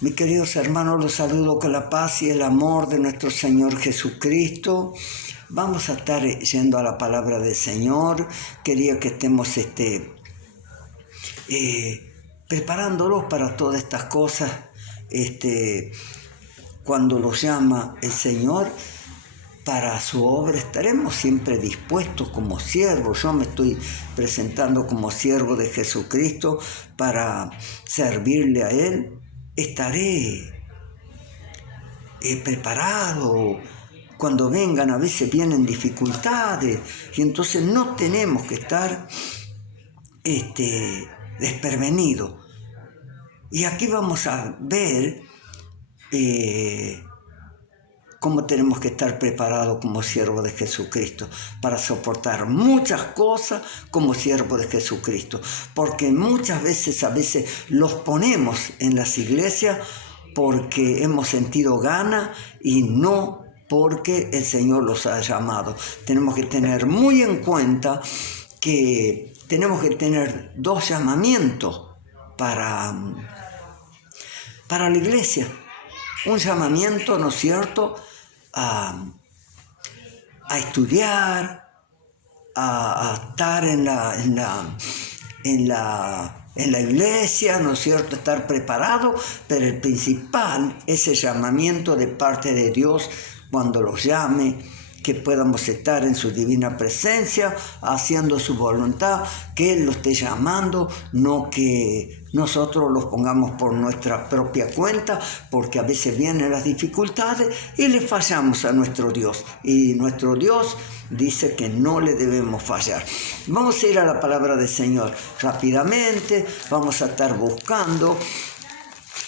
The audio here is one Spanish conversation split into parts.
Mis queridos hermanos, los saludo con la paz y el amor de nuestro Señor Jesucristo. Vamos a estar yendo a la palabra del Señor. Quería que estemos preparándolos para todas estas cosas. Cuando los llama el Señor para su obra, estaremos siempre dispuestos como siervos. Yo me estoy presentando como siervo de Jesucristo para servirle a Él. Estaré preparado cuando vengan. A veces vienen dificultades y entonces no tenemos que estar desprevenidos. Y aquí vamos a ver cómo tenemos que estar preparados como siervos de Jesucristo para soportar muchas cosas como siervos de Jesucristo, porque muchas veces los ponemos en las iglesias porque hemos sentido gana y no porque el Señor los ha llamado. Tenemos que tener muy en cuenta que tenemos que tener dos llamamientos para la iglesia. Un llamamiento, ¿no es cierto?, a estudiar, a estar en la iglesia, ¿no es cierto?, estar preparado, pero el principal es el llamamiento de parte de Dios cuando los llame, que podamos estar en su divina presencia, haciendo su voluntad, que Él los esté llamando, no que nosotros los pongamos por nuestra propia cuenta, porque a veces vienen las dificultades y le fallamos a nuestro Dios. Y nuestro Dios dice que no le debemos fallar. Vamos a ir a la palabra del Señor rápidamente. Vamos a estar buscando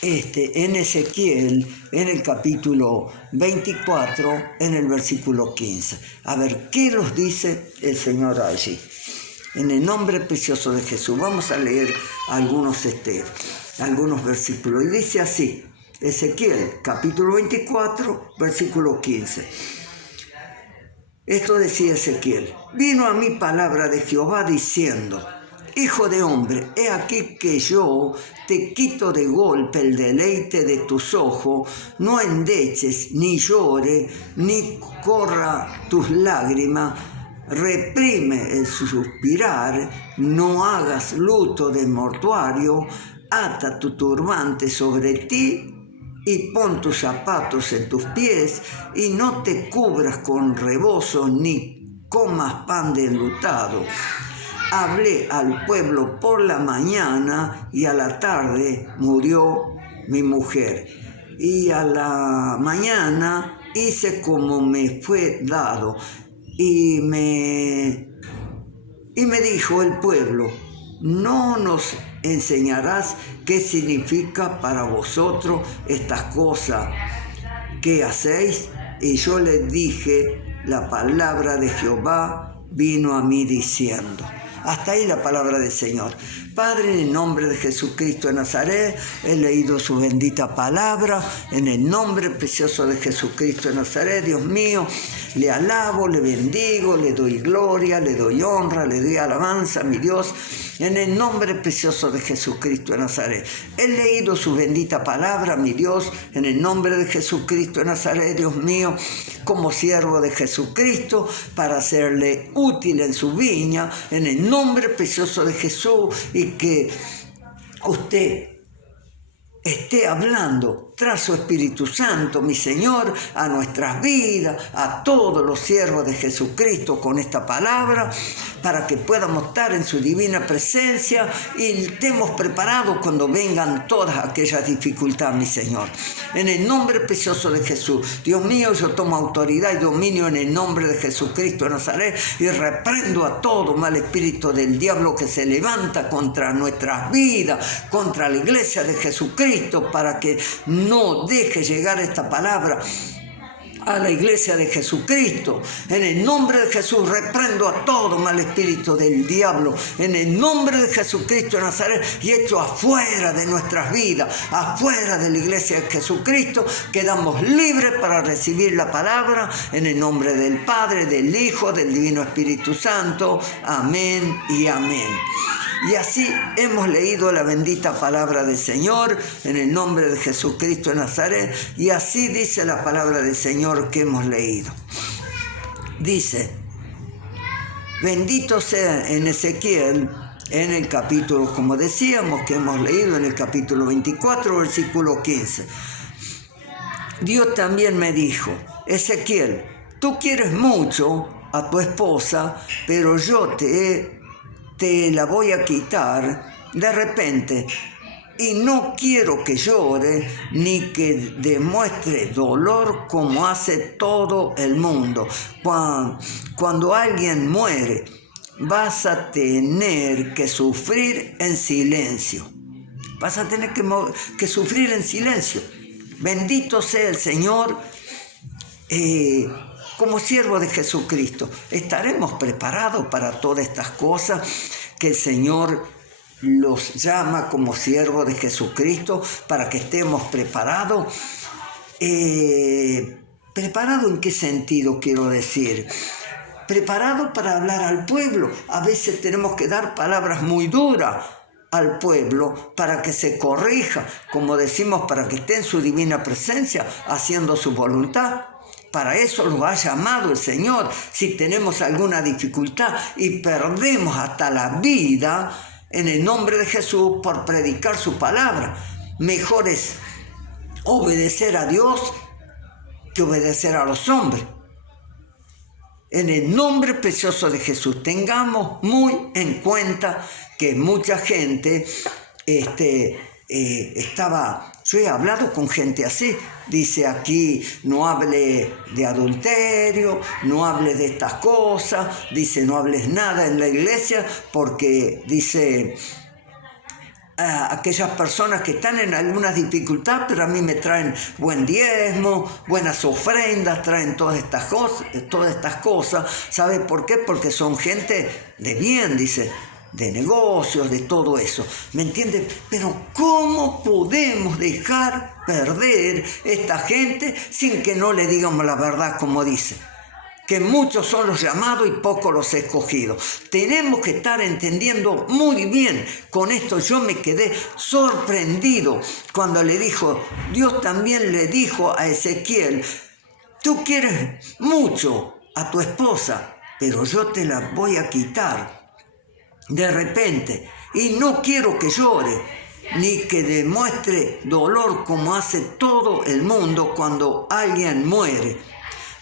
en Ezequiel, en el capítulo 24, en el versículo 15. A ver, ¿qué nos dice el Señor allí? En el nombre precioso de Jesús. Vamos a leer algunos versículos. Y dice así, Ezequiel, capítulo 24, versículo 15. Esto decía Ezequiel: vino a mí palabra de Jehová diciendo: Hijo de hombre, he aquí que yo te quito de golpe el deleite de tus ojos, no endeches, ni llore, ni corra tus lágrimas, reprime el suspirar, no hagas luto de mortuario, ata tu turbante sobre ti y pon tus zapatos en tus pies, y no te cubras con rebozo, ni comas pan de enlutado. Hablé al pueblo por la mañana y a la tarde murió mi mujer. Y a la mañana hice como me fue dado. Y me dijo el pueblo: ¿no nos enseñarás qué significa para vosotros estas cosas que hacéis? Y yo les dije: la palabra de Jehová vino a mí diciendo. Hasta ahí la palabra del Señor. Padre, en el nombre de Jesucristo de Nazaret, he leído su bendita palabra, en el nombre precioso de Jesucristo de Nazaret. Dios mío, le alabo, le bendigo, le doy gloria, le doy honra, le doy alabanza a mi Dios, en el nombre precioso de Jesucristo de Nazaret. He leído su bendita palabra, mi Dios, en el nombre de Jesucristo de Nazaret, Dios mío, como siervo de Jesucristo, para serle útil en su viña, en el nombre precioso de Jesús, y que usted esté hablando tras su Espíritu Santo, mi Señor, a nuestras vidas, a todos los siervos de Jesucristo con esta palabra, para que podamos estar en su divina presencia y estemos preparados cuando vengan todas aquellas dificultades, mi Señor. En el nombre precioso de Jesús, Dios mío, yo tomo autoridad y dominio en el nombre de Jesucristo de Nazaret y reprendo a todo mal espíritu del diablo que se levanta contra nuestras vidas, contra la iglesia de Jesucristo, para que no deje llegar esta palabra a la iglesia de Jesucristo. En el nombre de Jesús reprendo a todo mal espíritu del diablo, en el nombre de Jesucristo de Nazaret, y echo afuera de nuestras vidas, afuera de la iglesia de Jesucristo. Quedamos libres para recibir la palabra en el nombre del Padre, del Hijo, del Divino Espíritu Santo. Amén y amén. Y así hemos leído la bendita palabra del Señor en el nombre de Jesucristo de Nazaret. Y así dice la palabra del Señor que hemos leído. Dice, bendito sea en Ezequiel, en el capítulo, como decíamos, que hemos leído en el capítulo 24, versículo 15. Dios también me dijo, Ezequiel, tú quieres mucho a tu esposa, pero yo te la voy a quitar de repente. Y no quiero que llore ni que demuestre dolor como hace todo el mundo. Cuando alguien muere, vas a tener que sufrir en silencio. Vas a tener que sufrir en silencio. Bendito sea el Señor. Como siervo de Jesucristo, estaremos preparados para todas estas cosas que el Señor los llama como siervos de Jesucristo, para que estemos preparados. ¿Preparado en qué sentido quiero decir? Preparado para hablar al pueblo. A veces tenemos que dar palabras muy duras al pueblo para que se corrija, como decimos, para que esté en su divina presencia, haciendo su voluntad. Para eso lo ha llamado el Señor. Si tenemos alguna dificultad y perdemos hasta la vida en el nombre de Jesús por predicar su palabra, mejor es obedecer a Dios que obedecer a los hombres. En el nombre precioso de Jesús, tengamos muy en cuenta que mucha gente yo he hablado con gente así, dice aquí, no hable de adulterio, no hable de estas cosas, dice, no hables nada en la iglesia, porque dice, aquellas personas que están en alguna dificultad, pero a mí me traen buen diezmo, buenas ofrendas, traen todas estas cosas. ¿Sabe por qué? Porque son gente de bien, dice, de negocios, de todo eso, ¿me entienden? Pero ¿cómo podemos dejar perder esta gente sin que no le digamos la verdad, como dice? Que muchos son los llamados y pocos los escogidos. Tenemos que estar entendiendo muy bien con esto. Yo me quedé sorprendido cuando Dios también le dijo a Ezequiel, tú quieres mucho a tu esposa, pero yo te la voy a quitar de repente, y no quiero que llore ni que demuestre dolor como hace todo el mundo cuando alguien muere.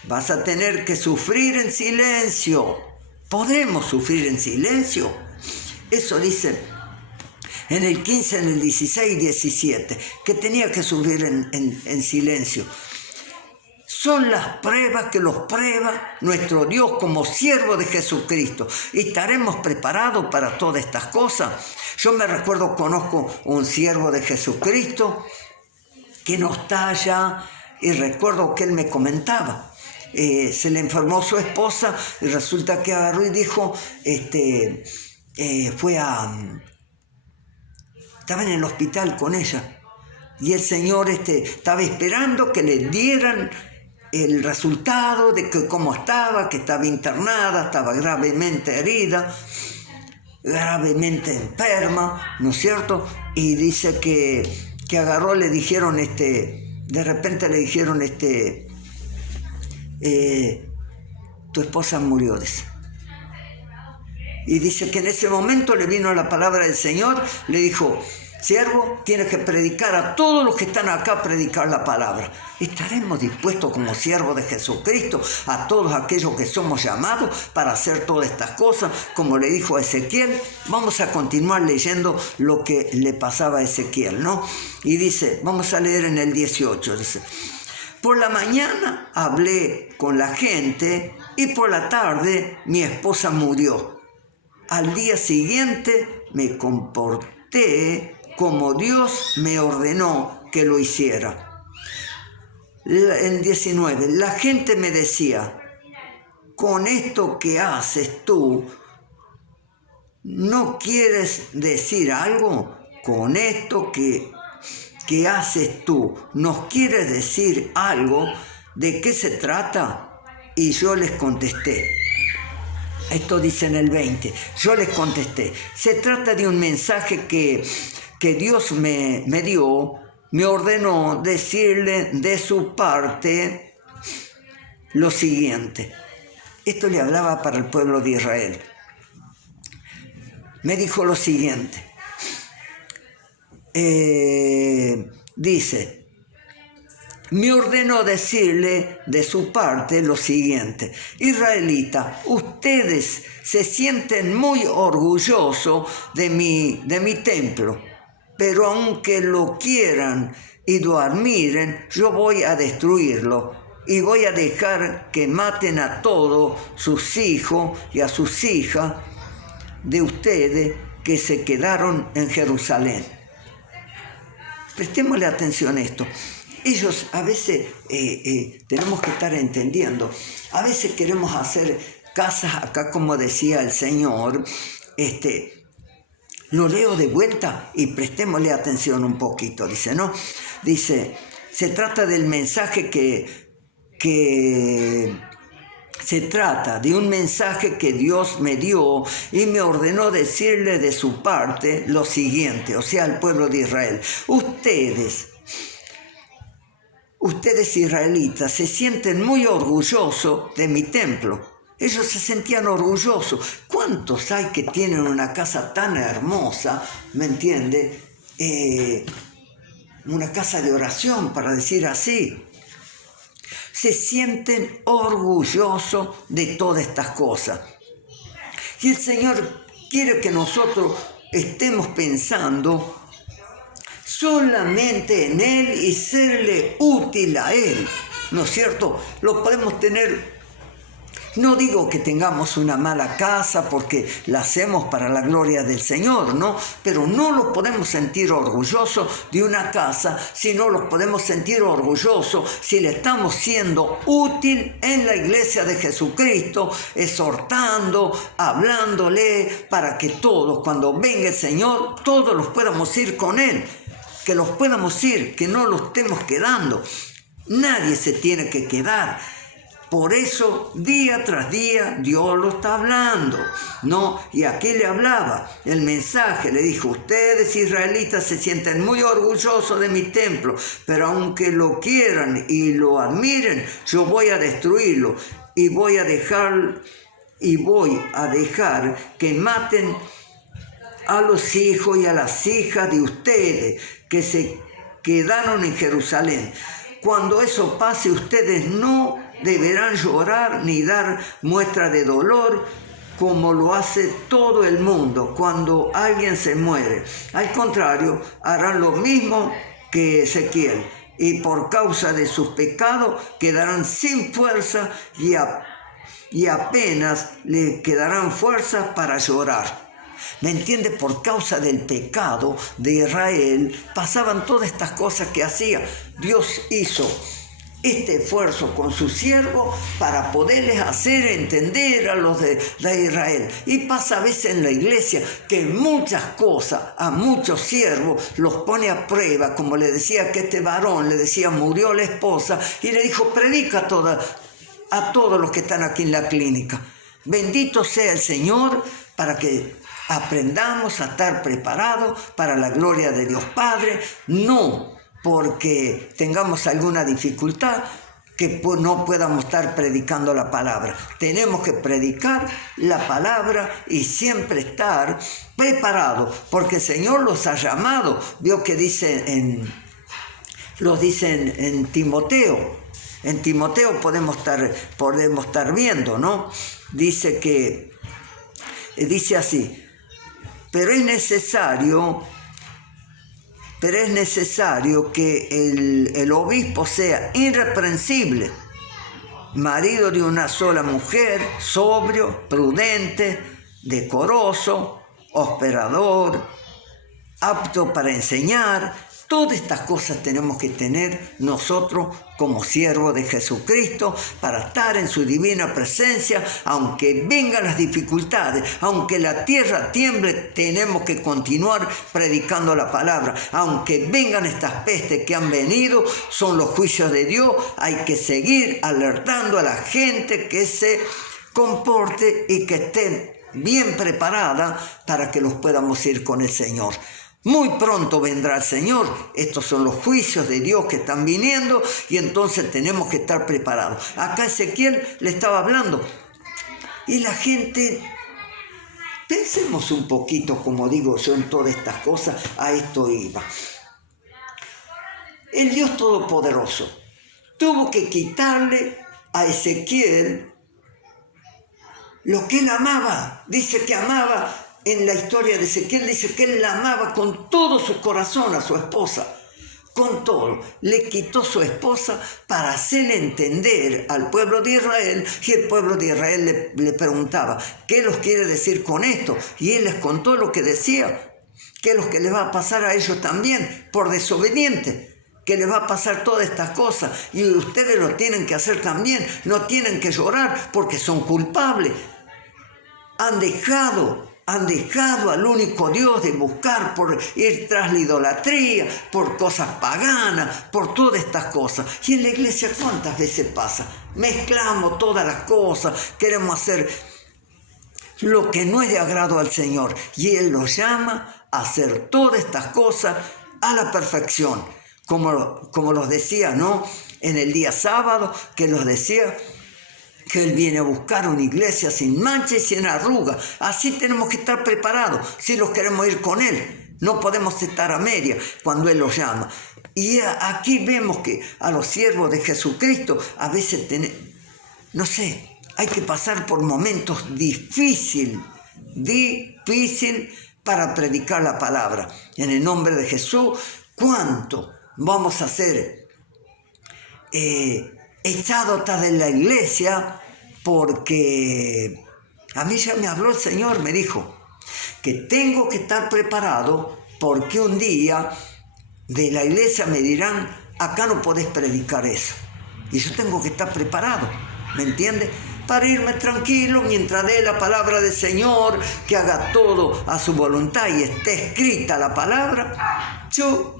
Vas a tener que sufrir en silencio. ¿Podemos sufrir en silencio? Eso dice en el 15, en el 16 y 17, que tenía que sufrir en silencio. Son las pruebas que los prueba nuestro Dios como siervo de Jesucristo. Y estaremos preparados para todas estas cosas. Yo me recuerdo, conozco un siervo de Jesucristo que no está allá, y recuerdo que él me comentaba. Se le enfermó su esposa y resulta que agarró y dijo, estaba en el hospital con ella. Y el Señor estaba esperando que le dieran el resultado de que cómo estaba, que estaba internada, estaba gravemente herida, gravemente enferma, ¿no es cierto? Y dice que agarró, le dijeron, de repente le dijeron, tu esposa murió, dice. Y dice que en ese momento le vino la palabra del Señor, le dijo, siervo, tienes que predicar a todos los que están acá, predicar la palabra. ¿Estaremos dispuestos como siervos de Jesucristo a todos aquellos que somos llamados para hacer todas estas cosas? Como le dijo a Ezequiel, vamos a continuar leyendo lo que le pasaba a Ezequiel, ¿no? Y dice, vamos a leer en el 18, dice, por la mañana hablé con la gente y por la tarde mi esposa murió. Al día siguiente me comporté como Dios me ordenó que lo hiciera. En 19, la gente me decía, con esto que haces tú, ¿no quieres decir algo? Con esto que haces tú, ¿nos quieres decir algo? ¿De qué se trata? Y yo les contesté, Esto dice en el 20. Yo les contesté, se trata de un mensaje que Dios me dio, me ordenó decirle de su parte lo siguiente. Esto le hablaba para el pueblo de Israel. Me dijo lo siguiente. Dice, me ordenó decirle de su parte lo siguiente. Israelita, ustedes se sienten muy orgullosos de mi templo, pero aunque lo quieran y lo admiren, yo voy a destruirlo y voy a dejar que maten a todos sus hijos y a sus hijas de ustedes que se quedaron en Jerusalén. Prestémosle atención a esto. Ellos a veces tenemos que estar entendiendo. A veces queremos hacer casas acá, como decía el Señor. Lo leo de vuelta y prestémosle atención un poquito. Dice, ¿no? Dice, se trata del mensaje se trata de un mensaje que Dios me dio y me ordenó decirle de su parte lo siguiente, o sea, al pueblo de Israel. Ustedes israelitas se sienten muy orgullosos de mi templo. Ellos se sentían orgullosos. ¿Cuántos hay que tienen una casa tan hermosa, me entiende? Una casa de oración, para decir así. Se sienten orgullosos de todas estas cosas. Y el Señor quiere que nosotros estemos pensando solamente en Él y serle útil a Él, ¿no es cierto? Lo podemos tener, no digo que tengamos una mala casa porque la hacemos para la gloria del Señor, ¿no? Pero no los podemos sentir orgullosos de una casa, sino los podemos sentir orgullosos si le estamos siendo útil en la iglesia de Jesucristo, exhortando, hablándole, para que todos, cuando venga el Señor, todos los podamos ir con Él. Que los podamos ir, que no los estemos quedando. Nadie se tiene que quedar. Por eso, día tras día, Dios lo está hablando, ¿no? Y aquí le hablaba, el mensaje le dijo, ustedes israelitas se sienten muy orgullosos de mi templo, pero aunque lo quieran y lo admiren, yo voy a destruirlo y voy a dejar que maten a los hijos y a las hijas de ustedes que se quedaron en Jerusalén. Cuando eso pase, ustedes no deberán llorar ni dar muestra de dolor como lo hace todo el mundo cuando alguien se muere. Al contrario, harán lo mismo que Ezequiel y por causa de sus pecados quedarán sin fuerza y apenas les quedarán fuerzas para llorar. ¿Me entiende? Por causa del pecado de Israel pasaban todas estas cosas que hacía. Dios hizo este esfuerzo con su siervo para poderles hacer entender a los de Israel. Y pasa a veces en la iglesia que muchas cosas a muchos siervos los pone a prueba, como le decía que este varón, le decía, murió la esposa, y le dijo, predica a todos los que están aquí en la clínica. Bendito sea el Señor para que aprendamos a estar preparados para la gloria de Dios Padre, no porque tengamos alguna dificultad que no podamos estar predicando la palabra. Tenemos que predicar la palabra y siempre estar preparados, porque el Señor los ha llamado. Vio que los dicen en Timoteo. En Timoteo podemos estar viendo, ¿no? Dice así, pero es necesario que el obispo sea irreprensible, marido de una sola mujer, sobrio, prudente, decoroso, hospedador, apto para enseñar. Todas estas cosas tenemos que tener nosotros como siervos de Jesucristo para estar en su divina presencia. Aunque vengan las dificultades, aunque la tierra tiemble, tenemos que continuar predicando la palabra. Aunque vengan estas pestes que han venido, son los juicios de Dios, hay que seguir alertando a la gente que se comporte y que estén bien preparada para que los podamos ir con el Señor. Muy pronto vendrá el Señor. Estos son los juicios de Dios que están viniendo y entonces tenemos que estar preparados. Acá Ezequiel le estaba hablando y la gente, pensemos un poquito, como digo yo, en todas estas cosas. A esto iba. El Dios Todopoderoso tuvo que quitarle a Ezequiel lo que él amaba. Dice que amaba. En la historia de Ezequiel dice que él la amaba con todo su corazón a su esposa, con todo. Le quitó su esposa para hacerle entender al pueblo de Israel, y el pueblo de Israel le preguntaba, ¿qué los quiere decir con esto? Y él les contó lo que decía, que es lo que les va a pasar a ellos también, por desobedientes, que les va a pasar todas estas cosas, y ustedes lo tienen que hacer también, no tienen que llorar porque son culpables. Han dejado al único Dios de buscar por ir tras la idolatría, por cosas paganas, por todas estas cosas. Y en la iglesia, ¿cuántas veces pasa? Mezclamos todas las cosas, queremos hacer lo que no es de agrado al Señor. Y Él los llama a hacer todas estas cosas a la perfección. Como los decía, ¿no? En el día sábado, que los decía que Él viene a buscar una iglesia sin mancha y sin arruga. Así tenemos que estar preparados si los queremos ir con Él. No podemos estar a media cuando Él los llama. Y aquí vemos que a los siervos de Jesucristo a veces hay que pasar por momentos difíciles para predicar la palabra. En el nombre de Jesús, ¿cuánto vamos a ser echado hasta de la iglesia? Porque a mí ya me habló el Señor, me dijo que tengo que estar preparado, porque un día de la iglesia me dirán, acá no podés predicar eso. Y yo tengo que estar preparado, ¿me entiendes? Para irme tranquilo mientras dé la palabra del Señor, que haga todo a su voluntad y esté escrita la palabra. Yo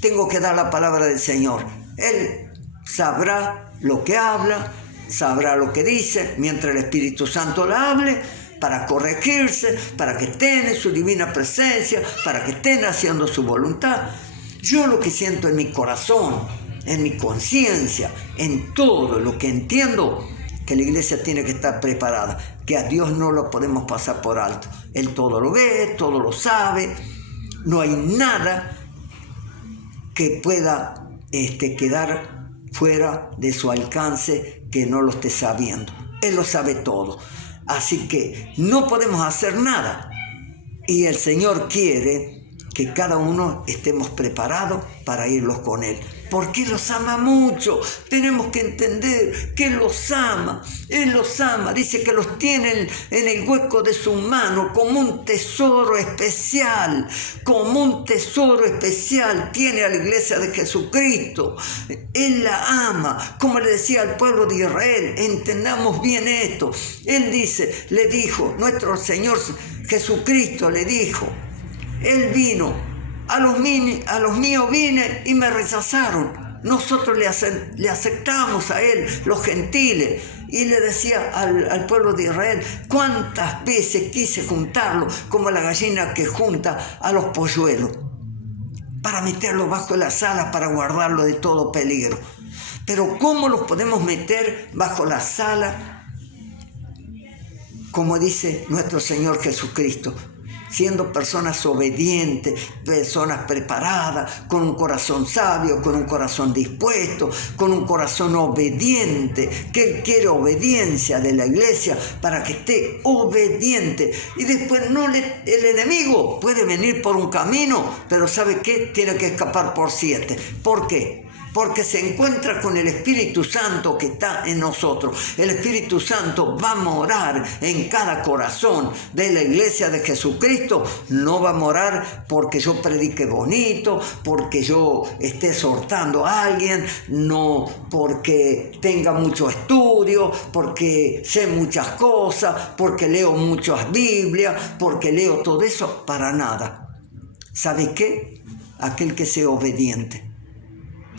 tengo que dar la palabra del Señor. Él sabrá lo que habla, sabrá lo que dice, mientras el Espíritu Santo la hable, para corregirse, para que estén en su divina presencia, para que estén haciendo su voluntad. Yo lo que siento en mi corazón, en mi conciencia, en todo lo que entiendo, que la iglesia tiene que estar preparada, que a Dios no lo podemos pasar por alto. Él todo lo ve, todo lo sabe, no hay nada que pueda quedar fuera de su alcance que no lo esté sabiendo. Él lo sabe todo. Así que no podemos hacer nada. Y el Señor quiere que cada uno estemos preparados para irlos con Él. Porque Él los ama mucho. Tenemos que entender que Él los ama. Él los ama. Dice que los tiene en el hueco de su mano como un tesoro especial. Como un tesoro especial tiene a la iglesia de Jesucristo. Él la ama. Como le decía al pueblo de Israel, entendamos bien esto. Él le dijo, nuestro Señor Jesucristo le dijo, Él vino. A los míos vine y me rechazaron. Nosotros le aceptamos a Él, los gentiles. Y le decía al pueblo de Israel, cuántas veces quise juntarlo como la gallina que junta a los polluelos, para meterlo bajo las alas, para guardarlo de todo peligro. Pero ¿cómo los podemos meter bajo las alas? Como dice nuestro Señor Jesucristo, siendo personas obedientes, personas preparadas, con un corazón sabio, con un corazón dispuesto, con un corazón obediente, que Él quiere obediencia de la iglesia para que esté obediente. Y después el enemigo puede venir por un camino, pero ¿sabe qué? Tiene que escapar por 7. ¿Por qué? Porque se encuentra con el Espíritu Santo que está en nosotros. El Espíritu Santo va a morar en cada corazón de la iglesia de Jesucristo. No va a morar porque yo predique bonito, porque yo esté exhortando a alguien, no porque tenga mucho estudio, porque sé muchas cosas, porque leo muchas Biblias, porque leo todo eso, para nada. ¿Sabe qué? Aquel que sea obediente.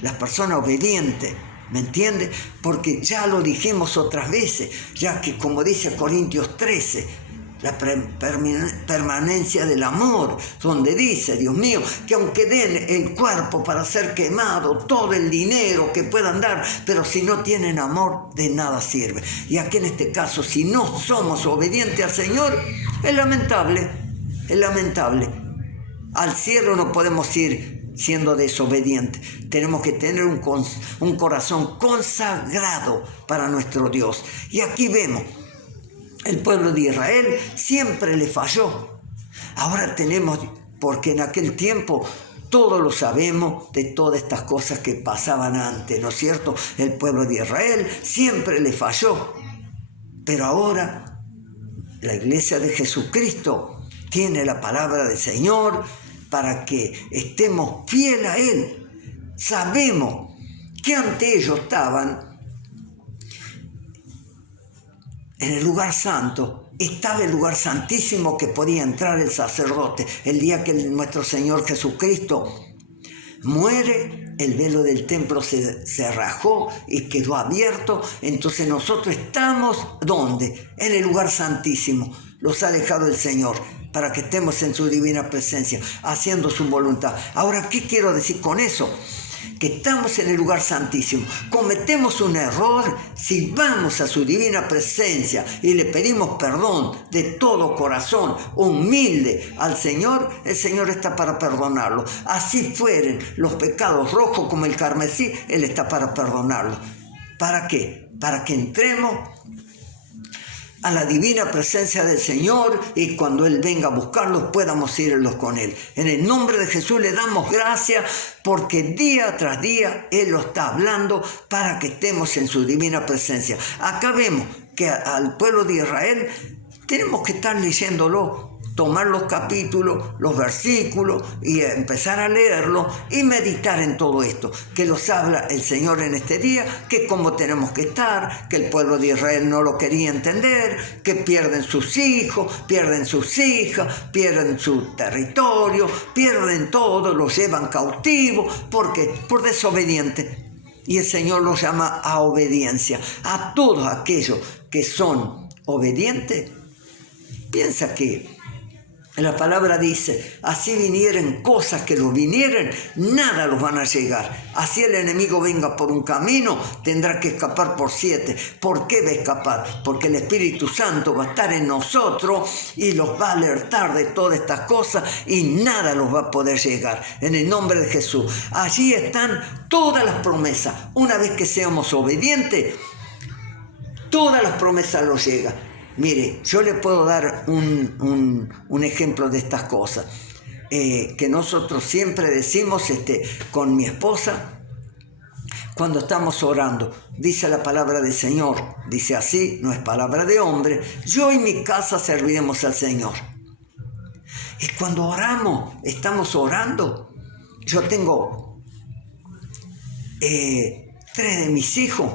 Las personas obedientes ¿Me entiende? Porque ya lo dijimos otras veces, ya que como dice Corintios 13, la permanencia del amor, donde dice, Dios mío, que aunque den el cuerpo para ser quemado, todo el dinero que puedan dar, pero si no tienen amor, de nada sirve. Y aquí en este caso, si no somos obedientes al Señor, es lamentable, es lamentable. Al cielo no podemos ir siendo desobedientes. Tenemos que tener un corazón consagrado para nuestro Dios. Y aquí vemos, el pueblo de Israel siempre le falló. Ahora tenemos, porque en aquel tiempo todos lo sabemos de todas estas cosas que pasaban antes, ¿no es cierto? El pueblo de Israel siempre le falló. Pero ahora la iglesia de Jesucristo tiene la palabra del Señor para que estemos fieles a Él. Sabemos que ante ellos estaban en el lugar santo, estaba el lugar santísimo que podía entrar el sacerdote. El día que nuestro Señor Jesucristo muere, el velo del templo se rajó y quedó abierto. Entonces nosotros estamos, ¿dónde? En el lugar santísimo. Los ha dejado el Señor para que estemos en su divina presencia, haciendo su voluntad. Ahora, ¿qué quiero decir con eso? Que estamos en el lugar santísimo. Cometemos un error si vamos a su divina presencia y le pedimos perdón de todo corazón, humilde al Señor, el Señor está para perdonarlo. Así fueren los pecados rojos como el carmesí, Él está para perdonarlo. ¿Para qué? Para que entremos a la divina presencia del Señor y cuando Él venga a buscarlos podamos irlos con Él. En el nombre de Jesús le damos gracias porque día tras día Él lo está hablando para que estemos en su divina presencia. Acá vemos que al pueblo de Israel tenemos que estar leyéndolo, tomar los capítulos, los versículos y empezar a leerlo y meditar en todo esto, que nos habla el Señor en este día, que cómo tenemos que estar, que el pueblo de Israel no lo quería entender, que pierden sus hijos, pierden sus hijas, pierden su territorio, pierden todo, los llevan cautivos, porque por desobedientes. Y el Señor los llama a obediencia. A todos aquellos que son obedientes, piensa que la palabra dice, así vinieren cosas que los vinieren, nada los van a llegar. Así el enemigo venga por un camino, tendrá que escapar por 7. ¿Por qué va a escapar? Porque el Espíritu Santo va a estar en nosotros y los va a alertar de todas estas cosas y nada los va a poder llegar. En el nombre de Jesús. Allí están todas las promesas. Una vez que seamos obedientes, todas las promesas los llegan. Mire, yo le puedo dar un ejemplo de estas cosas que nosotros siempre decimos con mi esposa cuando estamos orando. Dice la palabra del Señor, dice así, no es palabra de hombre, yo y mi casa serviremos al Señor. Y cuando oramos, estamos orando. Yo tengo 3 de mis hijos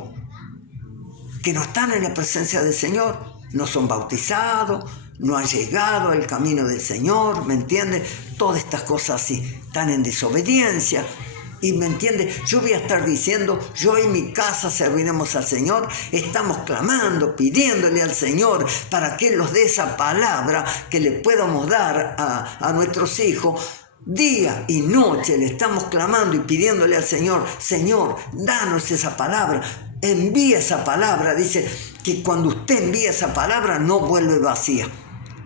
que no están en la presencia del Señor. No son bautizados, no han llegado al camino del Señor, ¿me entiendes? Todas estas cosas así, están en desobediencia. Y ¿me entiendes? Yo voy a estar diciendo, yo y mi casa serviremos al Señor. Estamos clamando, pidiéndole al Señor para que Él nos dé esa palabra que le podamos dar a nuestros hijos. Día y noche le estamos clamando y pidiéndole al Señor, Señor, danos esa palabra. Envía esa palabra, dice que cuando usted envía esa palabra no vuelve vacía,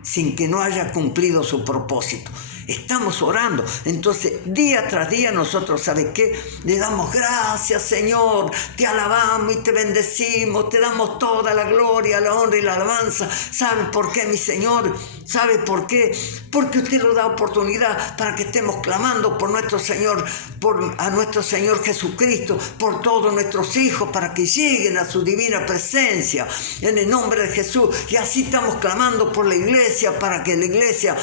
sin que no haya cumplido su propósito. Estamos orando, entonces día tras día nosotros, ¿sabe qué? Le damos gracias, Señor, te alabamos y te bendecimos, te damos toda la gloria, la honra y la alabanza. ¿Sabe por qué, mi Señor? ¿Sabe por qué? Porque usted nos da oportunidad para que estemos clamando por nuestro Señor, a nuestro Señor Jesucristo, por todos nuestros hijos, para que lleguen a su divina presencia, en el nombre de Jesús. Y así estamos clamando por la iglesia, para que la iglesia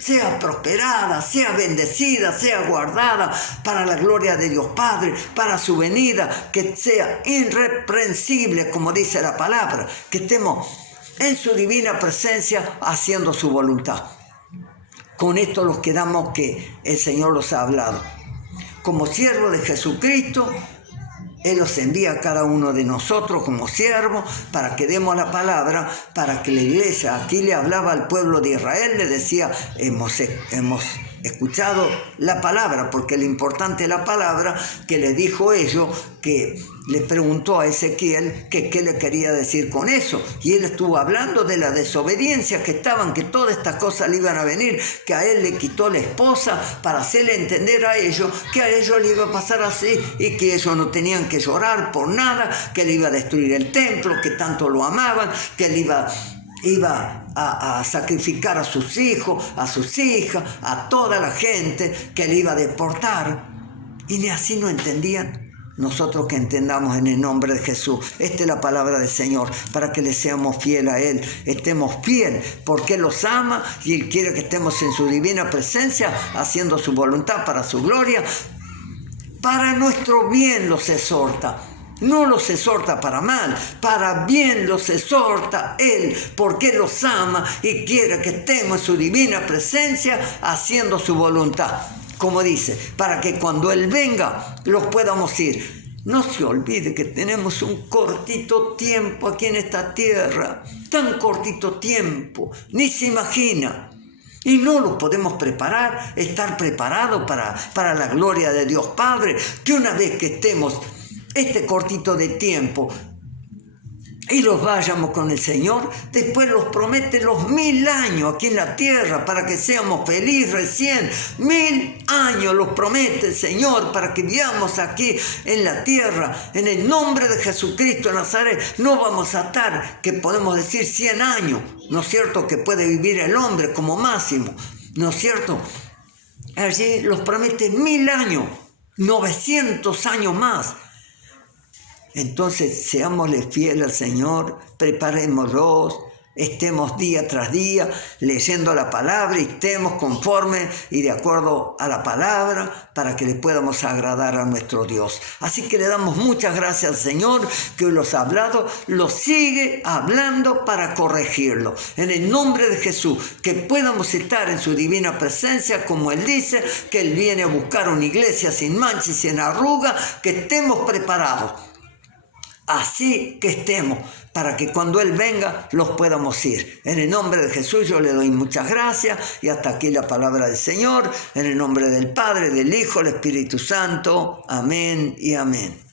sea prosperada, sea bendecida, sea guardada para la gloria de Dios Padre, para su venida, que sea irreprensible, como dice la palabra, que estemos en su divina presencia haciendo su voluntad. Con esto los quedamos que el Señor los ha hablado. Como siervo de Jesucristo, Él los envía a cada uno de nosotros como siervos para que demos la palabra, para que la iglesia, aquí le hablaba al pueblo de Israel, le decía, hemos escuchado la palabra, porque lo importante es la palabra que le dijo ellos, que le preguntó a Ezequiel que qué le quería decir con eso, y él estuvo hablando de la desobediencia que estaban, que todas estas cosas le iban a venir, que a él le quitó la esposa para hacerle entender a ellos que a ellos le iba a pasar así y que ellos no tenían que llorar por nada, que le iba a destruir el templo, que tanto lo amaban, que él iba a sacrificar a sus hijos, a sus hijas, a toda la gente, que le iba a deportar, y ni así no entendían. Nosotros que entendamos en el nombre de Jesús. Esta es la palabra del Señor, para que le seamos fieles a Él. Estemos fieles, porque Él los ama y Él quiere que estemos en su divina presencia, haciendo su voluntad para su gloria. Para nuestro bien los exhorta. No los exhorta para mal, para bien los exhorta Él, porque Él los ama y quiere que estemos en su divina presencia, haciendo su voluntad. Como dice, para que cuando Él venga, los podamos ir. No se olvide que tenemos un cortito tiempo aquí en esta tierra, tan cortito tiempo, ni se imagina. Y no lo podemos preparar, estar preparados para la gloria de Dios Padre, que una vez que estemos este cortito de tiempo y los vayamos con el Señor, después nos promete los 1000 años aquí en la tierra para que seamos felices recién. 1000 años los promete el Señor para que vivamos aquí en la tierra. En el nombre de Jesucristo de Nazaret no vamos a estar, que podemos decir 100 años, ¿no es cierto?, que puede vivir el hombre como máximo, ¿no es cierto? Allí los promete 1000 años, 900 años más. Entonces, seámosle fieles al Señor, preparémoslos, estemos día tras día leyendo la palabra y estemos conforme y de acuerdo a la palabra para que le podamos agradar a nuestro Dios. Así que le damos muchas gracias al Señor que hoy los ha hablado, los sigue hablando para corregirlo. En el nombre de Jesús, que podamos estar en su divina presencia, como Él dice, que Él viene a buscar una iglesia sin mancha y sin arruga, que estemos preparados. Así que estemos, para que cuando Él venga los podamos ir. En el nombre de Jesús yo le doy muchas gracias y hasta aquí la palabra del Señor. En el nombre del Padre, del Hijo, del Espíritu Santo. Amén y amén.